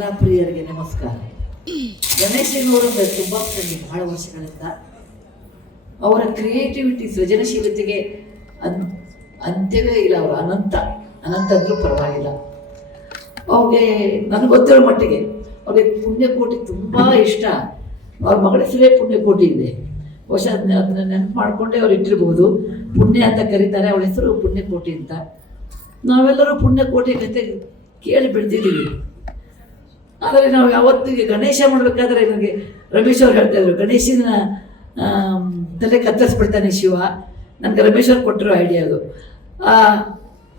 ಕಲಾ ಪ್ರಿಯರಿಗೆ ನಮಸ್ಕಾರ. ಗಣೇಶನವರಂದ್ರೆ ತುಂಬ ಫ್ರೆಂಡ್ ಬಹಳ ವರ್ಷಗಳಿಂದ. ಅವರ ಕ್ರಿಯೇಟಿವಿಟಿ ಸೃಜನಶೀಲತೆಗೆ ಅಂತ್ಯವೇ ಇಲ್ಲ. ಅವರು ಅನಂತ ಅಂದ್ರೂ ಪರವಾಗಿಲ್ಲ. ಅವ್ರಿಗೆ ನನಗೆ ಗೊತ್ತಿರೋ ಮಟ್ಟಿಗೆ ಅವ್ರಿಗೆ ಪುಣ್ಯಕೋಟಿ ತುಂಬ ಇಷ್ಟ. ಅವ್ರ ಮಗಳ ಹೆಸರೇ ಪುಣ್ಯಕೋಟಿ ಇದೆ. ಬಹುಶಃ ಅದನ್ನ ನೆನಪು ಮಾಡಿಕೊಂಡೇ ಅವ್ರು ಇಟ್ಟಿರ್ಬೋದು. ಪುಣ್ಯ ಅಂತ ಕರೀತಾರೆ, ಅವಳ ಹೆಸರು ಪುಣ್ಯಕೋಟಿ ಅಂತ. ನಾವೆಲ್ಲರೂ ಪುಣ್ಯಕೋಟಿ ಕತೆ ಕೇಳಿ ಬೆಳೆದಿದ್ದೀವಿ. ಆದರೆ ನಾವು ಯಾವತ್ತಿಗೆ ಗಣೇಶ ಮಾಡಬೇಕಾದ್ರೆ ನನಗೆ ರಮೇಶ್ ಅವ್ರು ಹೇಳ್ತಾಯಿದ್ರು, ಗಣೇಶನ ತಲೆ ಕತ್ತರಿಸ್ಬಿಡ್ತಾನೆ ಶಿವ. ನನಗೆ ರಮೇಶ್ ಅವ್ರು ಕೊಟ್ಟಿರೋ ಐಡಿಯಾ ಅದು.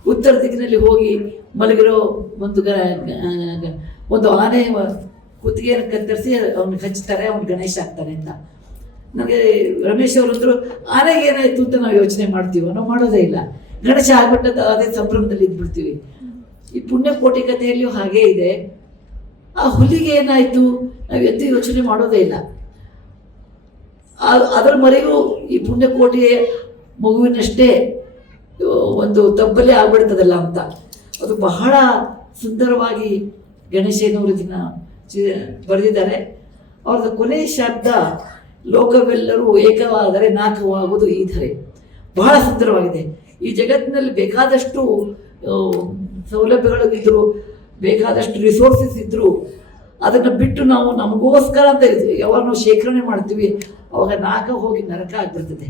ಉತ್ತರ ದಿಕ್ಕಿನಲ್ಲಿ ಹೋಗಿ ಮಲಗಿರೋ ಒಂದು ಆನೆ ಕುತ್ತಿಗೆಯನ್ನು ಕತ್ತರಿಸಿ ಅವ್ನಿಗೆ ಹಚ್ತಾರೆ, ಅವ್ನು ಗಣೇಶ ಆಗ್ತಾನೆ ಅಂತ. ನನಗೆ ರಮೇಶ್ ಅವರು ಅಂದರು, ಆನೆಗೆ ಏನಾಯಿತು ಅಂತ ನಾವು ಯೋಚನೆ ಮಾಡ್ತೀವೋ, ನಾವು ಮಾಡೋದೇ ಇಲ್ಲ. ಗಣೇಶ ಆಗ್ಬಿಟ್ಟದ್ದು ಅದೇ ಸಂಭ್ರಮದಲ್ಲಿ ಇದ್ಬಿಡ್ತೀವಿ. ಈ ಪುಣ್ಯಕೋಟಿ ಕಥೆಯಲ್ಲಿಯೂ ಹಾಗೇ ಇದೆ. ಆ ಹುಲಿಗೆ ಏನಾಯಿತು ನಾವು ಎದ್ದು ಯೋಚನೆ ಮಾಡೋದೇ ಇಲ್ಲ. ಅದರ ಮರೆಗೂ ಈ ಪುಣ್ಯಕೋಟಿಯ ಮಗುವಿನಷ್ಟೇ ಒಂದು ತಬ್ಬಲೆ ಆಗ್ಬಿಡ್ತದಲ್ಲ ಅಂತ. ಅದು ಬಹಳ ಸುಂದರವಾಗಿ ಗಣೇಶನವರು ದಿನ ಬರೆದಿದ್ದಾರೆ. ಅವ್ರದ್ದು ಕೊನೆ ಶಬ್ದ ಲೋಕವೆಲ್ಲರೂ ಏಕವಾದರೆ ನಾಕವಾಗುವುದು ಈ ಧರೆ. ಬಹಳ ಸುಂದರವಾಗಿದೆ. ಈ ಜಗತ್ತಿನಲ್ಲಿ ಬೇಕಾದಷ್ಟು ಸೌಲಭ್ಯಗಳಿದ್ದರು, ಬೇಕಾದಷ್ಟು ರಿಸೋರ್ಸಸ್ ಇದ್ದರು, ಅದನ್ನು ಬಿಟ್ಟು ನಾವು ನಮಗೋಸ್ಕರ ಅಂತ ಯಾವಾಗ ನಾವು ಶೇಖರಣೆ ಮಾಡ್ತೀವಿ ಅವಾಗ ನಾಕ ಹೋಗಿ ನರಕ ಆಗ್ಬಿಡ್ತದೆ.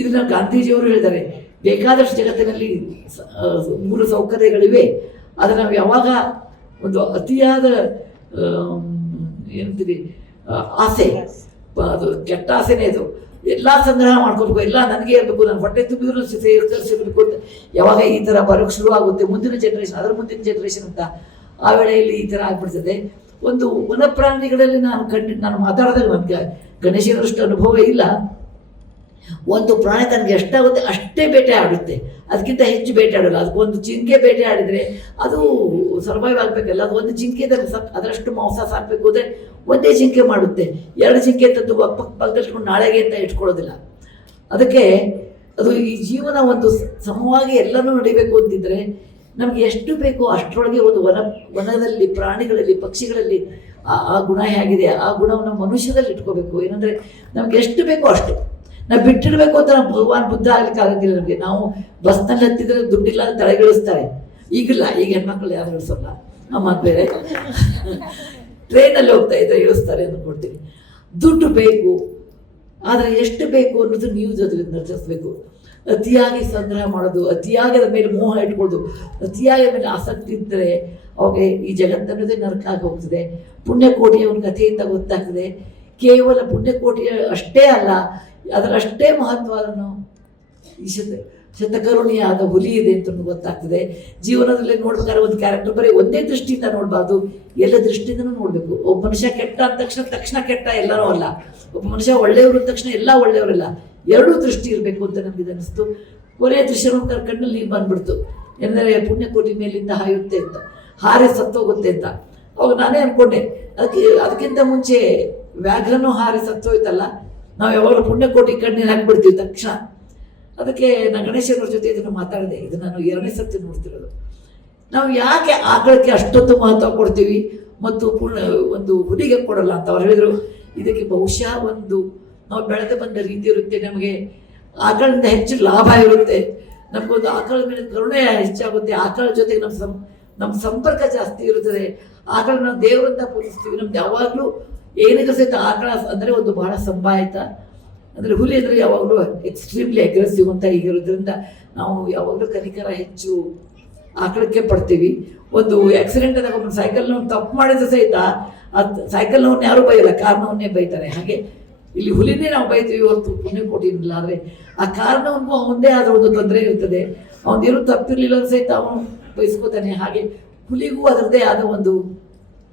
ಇದನ್ನು ಗಾಂಧೀಜಿಯವರು ಹೇಳಿದ್ದಾರೆ, ಬೇಕಾದಷ್ಟು ಜಗತ್ತಿನಲ್ಲಿ ಮೂಲ ಸೌಕರ್ಯಗಳಿವೆ, ಆದರೆ ನಾವು ಯಾವಾಗ ಒಂದು ಅತಿಯಾದ ಏನಂತೀವಿ ಆಸೆ, ಅದು ಕೆಟ್ಟ ಆಸೆನೇ ಇದು. ಎಲ್ಲ ಸಂಗ್ರಹ ಮಾಡ್ಕೋಬೇಕು, ಎಲ್ಲ ನನಗೆ ಇರಬೇಕು, ನಾನು ಹೊಟ್ಟೆ ತುಂಬಿದ್ರು ಸೇರಿಸಬೇಕು ಅಂತ ಯಾವಾಗ ಈ ಥರ ಬರೋಕ್ಕೆ ಶುರು ಆಗುತ್ತೆ, ಮುಂದಿನ ಜನ್ರೇಷನ್, ಅದರ ಮುಂದಿನ ಜನ್ರೇಷನ್ ಅಂತ, ಆ ವೇಳೆಯಲ್ಲಿ ಈ ಥರ ಆಗ್ಬಿಡ್ತದೆ. ಒಂದು ವನ್ಯಪ್ರಾಣಿಗಳಲ್ಲಿ ನಾನು ಮಾತಾಡಿದಾಗ ನನಗೆ ಗಣೇಶನಷ್ಟು ಅನುಭವ ಇಲ್ಲ. ಒಂದು ಪ್ರಾಣಿ ತನಗೆ ಎಷ್ಟಾಗುತ್ತೆ ಅಷ್ಟೇ ಬೇಟೆ ಆಡುತ್ತೆ, ಅದಕ್ಕಿಂತ ಹೆಚ್ಚು ಬೇಟೆ ಆಡೋಲ್ಲ. ಅದಕ್ಕೊಂದು ಜಿಂಕೆ ಬೇಟೆ ಆಡಿದರೆ ಅದು ಸರ್ವೈವ್ ಆಗಬೇಕಲ್ಲ. ಅದು ಒಂದು ಜಿಂಕೆ ಅದರಷ್ಟು ಮಾಂಸ ಸಾಕಬೇಕು ಅಂದರೆ ಒಂದೇ ಜಿಂಕೆ ಮಾಡುತ್ತೆ. ಎರಡು ಜಿಂಕೆ ತಂದು ಪಕ್ಕದಲ್ಲಿಟ್ಕೊಂಡು ನಾಳೆಗೆ ಅಂತ ಇಟ್ಕೊಳ್ಳೋದಿಲ್ಲ. ಅದಕ್ಕೆ ಅದು ಈ ಜೀವನ ಒಂದು ಸಮವಾಗಿ ಎಲ್ಲನೂ ನಡಿಬೇಕು ಅಂತಿದ್ರೆ ನಮಗೆ ಎಷ್ಟು ಬೇಕೋ ಅಷ್ಟರೊಳಗೆ ಒಂದು ವನದಲ್ಲಿ, ಪ್ರಾಣಿಗಳಲ್ಲಿ, ಪಕ್ಷಿಗಳಲ್ಲಿ ಆ ಗುಣ ಹೇಗಿದೆ ಆ ಗುಣವನ್ನು ಮನುಷ್ಯದಲ್ಲಿ ಇಟ್ಕೋಬೇಕು. ಏನಂದರೆ ನಮ್ಗೆ ಎಷ್ಟು ಬೇಕೋ ಅಷ್ಟು ನಾವು ಬಿಟ್ಟಿಡಬೇಕು ಅಂತ ನಾವು ಭಗವಾನ್ ಬುದ್ಧ ಆಗ್ಲಿಕ್ಕೆ ಆಗೋದಿಲ್ಲ ನಮಗೆ. ನಾವು ಬಸ್ನಲ್ಲಿ ಹತ್ತಿದ್ರೆ ದುಡ್ಡಿಲ್ಲ ಅಂತ ತಲೆಗಿಳಿಸ್ತಾರೆ. ಈಗಿಲ್ಲ, ಈಗ ಹೆಣ್ಮಕ್ಳು ಯಾರು ಇಳಿಸೋಲ್ಲ, ಮಾತು ಬೇರೆ. ಟ್ರೈನಲ್ಲಿ ಹೋಗ್ತಾ ಇದ್ರೆ ಇಳಿಸ್ತಾರೆ ಅಂದ್ಕೊಡ್ತೀವಿ. ದುಡ್ಡು ಬೇಕು, ಆದರೆ ಎಷ್ಟು ಬೇಕು ಅನ್ನೋದು ನೀವು ಅದರಿಂದ ನಿರ್ಧರಿಸಬೇಕು. ಅತಿಯಾಗಿ ಸಂಗ್ರಹ ಮಾಡೋದು, ಅತಿಯಾಗಿ ಅದ್ರ ಮೇಲೆ ಮೋಹ ಇಟ್ಕೊಳ್ಳೋದು, ಅತಿಯಾಗಿ ಮೇಲೆ ಆಸಕ್ತಿ ಇದ್ದರೆ ಅವಾಗ ಈ ಜಗತ್ತನ್ನೋದೇ ನರಕ ಆಗಿ ಹೋಗ್ತದೆ. ಪುಣ್ಯಕೋಟಿಯ ಒಂದು ಕಥೆಯಿಂದ ಗೊತ್ತಾಗ್ತದೆ, ಕೇವಲ ಪುಣ್ಯಕೋಟಿಯ ಅಷ್ಟೇ ಅಲ್ಲ, ಅದರಷ್ಟೇ ಮಹತ್ವವನ್ನು ಈ ಶತಕರುಣಿಯಾದ ಹುಲಿ ಇದೆ ಅಂತ ಗೊತ್ತಾಗ್ತದೆ. ಜೀವನದಲ್ಲಿ ನೋಡ್ಬೇಕಾದ್ರೆ ಒಂದು ಕ್ಯಾರೆಕ್ಟರ್ ಬರೀ ಒಂದೇ ದೃಷ್ಟಿಯಿಂದ ನೋಡಬಾರ್ದು, ಎಲ್ಲ ದೃಷ್ಟಿಯಿಂದನೂ ನೋಡಬೇಕು. ಒಬ್ಬ ಮನುಷ್ಯ ಕೆಟ್ಟ ಅಂದ ತಕ್ಷಣ ಕೆಟ್ಟ ಎಲ್ಲರೂ ಅಲ್ಲ, ಒಬ್ಬ ಮನುಷ್ಯ ಒಳ್ಳೆಯವರು ಅಂದ ತಕ್ಷಣ ಎಲ್ಲ ಒಳ್ಳೆಯವರಲ್ಲ, ಎರಡೂ ದೃಷ್ಟಿ ಇರಬೇಕು ಅಂತ ನಮಗೆ ಅನಿಸ್ತು. ಕೊನೆಯ ದೃಶ್ಯವನ್ನು ಕಣ್ಣಲ್ಲಿ ನೀರು ಬಂದ್ಬಿಡ್ತು. ಏನಂದರೆ ಪುಣ್ಯಕೋಟಿ ಮೇಲಿಂದ ಹಾಯುತ್ತೆ ಅಂತ, ಹಾರಿ ಸತ್ತೋಗುತ್ತೆ ಅಂತ. ಅವಾಗ ನಾನೇ ಅಂದ್ಕೊಂಡೆ, ಅದಕ್ಕಿಂತ ಮುಂಚೆ ವ್ಯಾಘ್ರನೂ ಹಾರಿ ಸತ್ತೋಯ್ತಲ್ಲ, ನಾವು ಯಾವಾಗಲೂ ಪುಣ್ಯಕೋಟಿ ಕಣ್ಣೀರು ಹಾಕಿಬಿಡ್ತೀವಿ ತಕ್ಷಣ. ಅದಕ್ಕೆ ನಾನು ಗಣೇಶನವ್ರ ಜೊತೆ ಇದನ್ನು ಮಾತಾಡಿದೆ. ಇದು ನಾನು 2ನೇ ಸರ್ತಿ ನೋಡ್ತಿರೋದು. ನಾವು ಯಾಕೆ ಆಕಳಕ್ಕೆ ಅಷ್ಟೊಂದು ಮಹತ್ವ ಕೊಡ್ತೀವಿ ಮತ್ತು ಒಂದು ಹುಲಿಗೆ ಕೊಡಲ್ಲ ಅಂತ ಅವ್ರು ಹೇಳಿದರು. ಇದಕ್ಕೆ ಬಹುಶಃ ಒಂದು ನಾವು ಬೆಳೆದು ಬಂದ ರೀತಿ ಇರುತ್ತೆ, ನಮಗೆ ಆಕಳಿಂದ ಹೆಚ್ಚು ಲಾಭ ಇರುತ್ತೆ, ನಮಗೊಂದು ಆಕಳ ಮೇಲೆ ಕರುಣೆ ಹೆಚ್ಚಾಗುತ್ತೆ, ಆಕಳ ಜೊತೆಗೆ ನಮ್ಮ ಸಂಪರ್ಕ ಜಾಸ್ತಿ ಇರುತ್ತದೆ, ಆಕಳನ್ನ ದೇವರಿಂದ ಪೂಜಿಸ್ತೀವಿ. ನಮ್ದು ಯಾವಾಗಲೂ ಏನಿದ್ರು ಸಹಿತ ಆಕಳ ಅಂದರೆ ಒಂದು ಬಹಳ ಸಂಭಾಯಿತ, ಅಂದರೆ ಹುಲಿ ಅಂದರೆ ಯಾವಾಗಲೂ ಎಕ್ಸ್ಟ್ರೀಮ್ಲಿ ಅಗ್ರೆಸಿವ್ ಅಂತ ಈಗಿರೋದ್ರಿಂದ ನಾವು ಯಾವಾಗಲೂ ಕನಿಕರ ಹೆಚ್ಚು ಆಕಳಕ್ಕೆ ಪಡ್ತೀವಿ. ಒಂದು ಆಕ್ಸಿಡೆಂಟ್ ಆದಾಗ ಒಂದು ಸೈಕಲ್ನವ್ನು ತಪ್ಪು ಮಾಡಿದ್ರೆ ಸಹಿತ ಅದು ಸೈಕಲ್ನವ್ನು ಯಾರೂ ಬೈಯಲ್ಲ, ಕಾರ್ನವನ್ನೇ ಬೈತಾರೆ. ಹಾಗೆ ಇಲ್ಲಿ ಹುಲಿನೇ ನಾವು ಬೈತೀವಿ ಹೊರತು ಪುಣ್ಯಕೋಟಿ ಇಲ್ಲ. ಆದರೆ ಆ ಕಾರಣವನ್ಗೂ ಅವನದೇ ಆದ ಒಂದು ತೊಂದರೆ ಇರ್ತದೆ, ಅವನದೇನು ತಪ್ಪಿರಲಿಲ್ಲ ಸಹಿತ ಅವನು ಬಯಸ್ಕೋತಾನೆ. ಹಾಗೆ ಹುಲಿಗೂ ಅದರದ್ದೇ ಆದ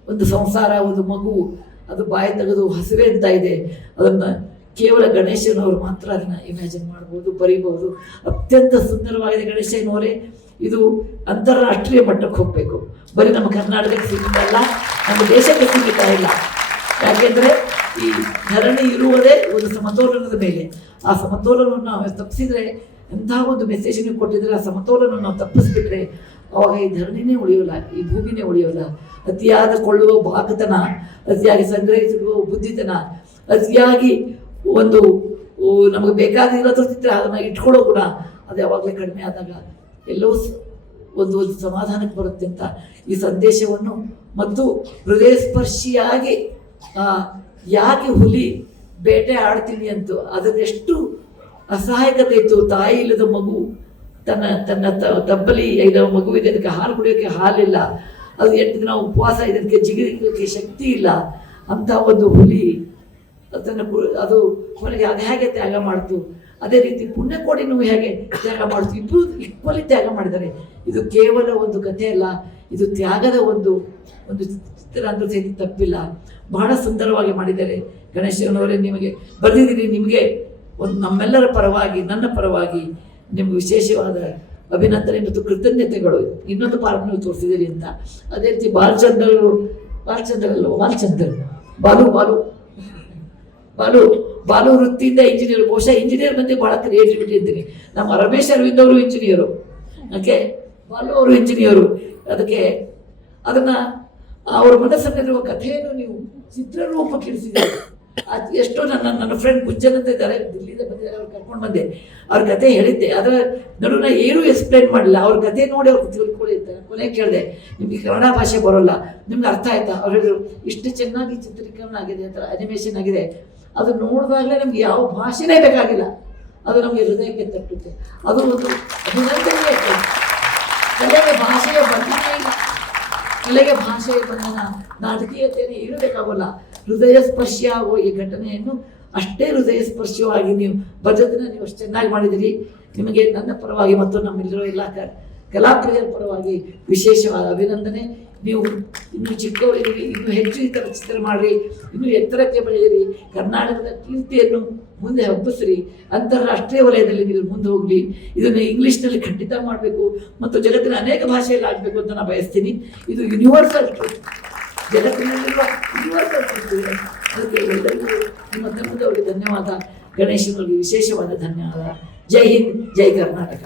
ಒಂದು ಸಂಸಾರ, ಒಂದು ಮಗು, ಅದು ಬಾಯಿ ತೆಗೆದು ಹಸಿವೆ ಅಂತ ಇದೆ. ಅದನ್ನು ಕೇವಲ ಗಣೇಶನವರು ಮಾತ್ರ ಅದನ್ನು ಇಮ್ಯಾಜಿನ್ ಮಾಡ್ಬೋದು, ಬರೀಬಹುದು. ಅತ್ಯಂತ ಸುಂದರವಾಗಿದೆ ಗಣೇಶನವರೇ. ಇದು ಅಂತಾರಾಷ್ಟ್ರೀಯ ಮಟ್ಟಕ್ಕೆ ಹೋಗಬೇಕು. ಬರೀ ನಮ್ಮ ಕರ್ನಾಟಕಕ್ಕೆ ಸೀಮಿತ ಅಲ್ಲ, ನಮ್ಮ ದೇಶಕ್ಕೆ ಸೀಮಿತ ಇಲ್ಲ. ಯಾಕೆಂದರೆ ಈ ಧರಣಿ ಇರುವುದೇ ಒಂದು ಸಮತೋಲನದ ಮೇಲೆ. ಆ ಸಮತೋಲನವನ್ನು ನಾವು ತಪ್ಪಿಸಿದರೆ ಎಂಥ ಒಂದು ಮೆಸೇಜನ್ನು ಕೊಟ್ಟಿದ್ರೆ, ಆ ಸಮತೋಲನವನ್ನು ನಾವು ತಪ್ಪಿಸ್ಬಿಟ್ರೆ ಅವಾಗ ಈ ಧರಣಿನೇ ಉಳಿಯೋಲ್ಲ, ಈ ಭೂಮಿನೇ ಉಳಿಯೋಲ್ಲ. ಅತಿಯಾದ ಕೊಳ್ಳುವ ಬಾಕತನ, ಅತಿಯಾಗಿ ಸಂಗ್ರಹಿಸಿಡುವ ಬುದ್ಧಿತನ, ಅತಿಯಾಗಿ ಒಂದು ನಮಗೆ ಬೇಕಾಗಿರೋದಿದ್ರೆ ಅದನ್ನು ಇಟ್ಕೊಳ್ಳೋ ಗುಣ, ಅದು ಯಾವಾಗಲೇ ಕಡಿಮೆ ಆದಾಗ ಎಲ್ಲೋ ಒಂದು ಸಮಾಧಾನಕ್ಕೆ ಬರುತ್ತೆ ಅಂತ ಈ ಸಂದೇಶವನ್ನು ಮತ್ತು ಹೃದಯ ಸ್ಪರ್ಶಿಯಾಗಿ ಯಾಕೆ ಹುಲಿ ಬೇಟೆ ಆಡ್ತೀನಿ ಅಂತೂ ಅದನ್ನೆಷ್ಟು ಅಸಹಾಯಕತೆ ಇತ್ತು. ತಾಯಿ ಇಲ್ಲದ ಮಗು ತನ್ನ ತಬ್ಬಲಿ ಐದ ಮಗುವಿದೆ, ಅದಕ್ಕೆ ಹಾಲು ಕುಡಿಯೋಕ್ಕೆ ಹಾಲಿಲ್ಲ, ಅದು 8 ದಿನ ಉಪವಾಸ, ಇದಕ್ಕೆ ಜಿಗಿಲಿಕ್ಕೆ ಶಕ್ತಿ ಇಲ್ಲ ಅಂತ ಒಂದು ಹುಲಿ ಅದನ್ನು ಅದು ಕೊನೆಗೆ ಅದು ಹೇಗೆ ತ್ಯಾಗ ಮಾಡ್ತು, ಅದೇ ರೀತಿ ಪುಣ್ಯಕೋಟಿನೂ ಹೇಗೆ ತ್ಯಾಗ ಮಾಡ್ತು, ಇಬ್ಬರು ಈಕ್ವಲಿ ತ್ಯಾಗ ಮಾಡಿದ್ದಾರೆ. ಇದು ಕೇವಲ ಒಂದು ಕಥೆ ಅಲ್ಲ, ಇದು ತ್ಯಾಗದ ಒಂದು ಚಿತ್ರ ಅಂತ ಸಹಿತ ತಪ್ಪಿಲ್ಲ. ಬಹಳ ಸುಂದರವಾಗಿ ಮಾಡಿದ್ದಾರೆ. ಗಣೇಶನವರೇ, ನಿಮಗೆ ಬರೆದಿದ್ದೀನಿ, ನಿಮಗೆ ಒಂದು ನಮ್ಮೆಲ್ಲರ ಪರವಾಗಿ, ನನ್ನ ಪರವಾಗಿ ನಿಮ್ಗೆ ವಿಶೇಷವಾದ ಅಭಿನಂದನೆ ಮತ್ತು ಕೃತಜ್ಞತೆಗಳು. ಇನ್ನೊಂದು ಪಾರ್ಕ್ ನೀವು ತೋರಿಸಿದ್ದೀರಿ ಅಂತ. ಅದೇ ರೀತಿ ಬಾಲು ವೃತ್ತಿಯಿಂದ ಇಂಜಿನಿಯರ್, ಬಹುಶಃ ಇಂಜಿನಿಯರ್ ಬಂದು ಭಾಳ ಕ್ರಿಯೇಟಿವಿಟಿ ಅಂತೀನಿ. ನಮ್ಮ ರಮೇಶ್ ಅರವಿಂದ್ ಅವರು ಇಂಜಿನಿಯರು, ಓಕೆ, ಬಾಲು ಅವರು ಇಂಜಿನಿಯರು. ಅದಕ್ಕೆ ಅದನ್ನು ಅವ್ರ ಮನಸ್ಸಲ್ಲಿರುವ ಕಥೆಯನ್ನು ನೀವು ಚಿತ್ರರೂಪಕ್ಕೆ ಇಳಿಸಿದ್ದೀರಿ. ಅದು ಎಷ್ಟೋ ನನ್ನ ಫ್ರೆಂಡ್ ಗುಜ್ಜನ್ ಅಂತ ಇದ್ದಾರೆ, ದಿಲ್ಲಿಯಿಂದ ಬಂದಿದ್ದಾರೆ, ಅವ್ರು ಕರ್ಕೊಂಡು ಬಂದೆ, ಅವ್ರ ಕಥೆ ಹೇಳಿದ್ದೆ. ಅದರ ನಡುವೆ ಏನೂ ಎಕ್ಸ್ಪ್ಲೈನ್ ಮಾಡಲಿಲ್ಲ. ಅವ್ರ ಕಥೆ ನೋಡಿ ಅವ್ರು ತಿಳ್ಕೊಳ್ಳಿ ಅಂತ ಕೊನೆ ಕೇಳಿದೆ, ನಿಮಗೆ ಕನ್ನಡ ಭಾಷೆ ಬರೋಲ್ಲ, ನಿಮ್ಗೆ ಅರ್ಥ ಆಯ್ತಾ? ಅವ್ರು ಹೇಳಿದ್ರು, ಇಷ್ಟು ಚೆನ್ನಾಗಿ ಚಿತ್ರೀಕರಣ ಆಗಿದೆ ಅಂತ, ಅನಿಮೇಷನ್ ಆಗಿದೆ, ಅದು ನೋಡಿದಾಗಲೇ ನಮ್ಗೆ ಯಾವ ಭಾಷೆನೇ ಬೇಕಾಗಿಲ್ಲ, ಅದು ನಮಗೆ ಹೃದಯಕ್ಕೆ ತಟ್ಟುತ್ತೆ. ಅದು ಒಂದು ಅಭಿನಂದನೆಯ ಕಲೆಗೆ ಭಾಷೆಯ ಬಂಧನ ಇಲ್ಲ, ಕಲೆಗೆ ಭಾಷೆಯ ಬಂಧನ, ನಾಟಕೀಯತೆಯನ್ನು ಇರಬೇಕಾಗಲ್ಲ. ಹೃದಯ ಸ್ಪರ್ಶಿ ಆಗೋ ಈ ಘಟನೆಯನ್ನು ಅಷ್ಟೇ ಹೃದಯ ಸ್ಪರ್ಶವಾಗಿ ನೀವು ಬಜೆಟ್ನ ನೀವು ಅಷ್ಟು ಚೆನ್ನಾಗಿ ಮಾಡಿದಿರಿ. ನಿಮಗೆ ನನ್ನ ಪರವಾಗಿ ಮತ್ತು ನಮ್ಮೆಲ್ಲರೂ ಎಲ್ಲ ಕಲಾಪ್ರಿಯರ ಪರವಾಗಿ ವಿಶೇಷವಾದ ಅಭಿನಂದನೆ. ನೀವು ಇನ್ನೂ ಚಿಕ್ಕವರಿದ್ದೀರಿ, ಇನ್ನೂ ಹೆಚ್ಚು ಈ ಥರ ಚಿತ್ರ ಮಾಡಿರಿ, ಇನ್ನೂ ಎತ್ತರಕ್ಕೆ ಬೆಳೆಯಿರಿ, ಕರ್ನಾಟಕದ ಕೀರ್ತಿಯನ್ನು ಮುಂದೆ ಹಬ್ಬಿಸ್ರಿ, ಅಂತಾರಾಷ್ಟ್ರೀಯ ವಲಯದಲ್ಲಿ ನೀವು ಮುಂದೆ ಹೋಗಲಿ. ಇದನ್ನು ಇಂಗ್ಲೀಷ್ನಲ್ಲಿ ಖಂಡಿತ ಮಾಡಬೇಕು ಮತ್ತು ಜಗತ್ತಿನ ಅನೇಕ ಭಾಷೆಯಲ್ಲಿ ಆಗಬೇಕು ಅಂತ ನಾನು ಬಯಸ್ತೀನಿ. ಇದು ಯೂನಿವರ್ಸಲ್ ಟ್ರೂತ್, ಜಗತ್ತಿನಲ್ಲಿರುವ ಯೂನಿವರ್ಸಲ್ ಟ್ರೂತ್. ಅದಕ್ಕೆ ಎಲ್ಲರಿಗೂ ನಿಮ್ಮ ತಂಡದವರಿಗೆ ಧನ್ಯವಾದ, ಗಣೇಶನವರಿಗೆ ವಿಶೇಷವಾದ ಧನ್ಯವಾದ. ಜೈ ಹಿಂದ್, ಜೈ ಕರ್ನಾಟಕ.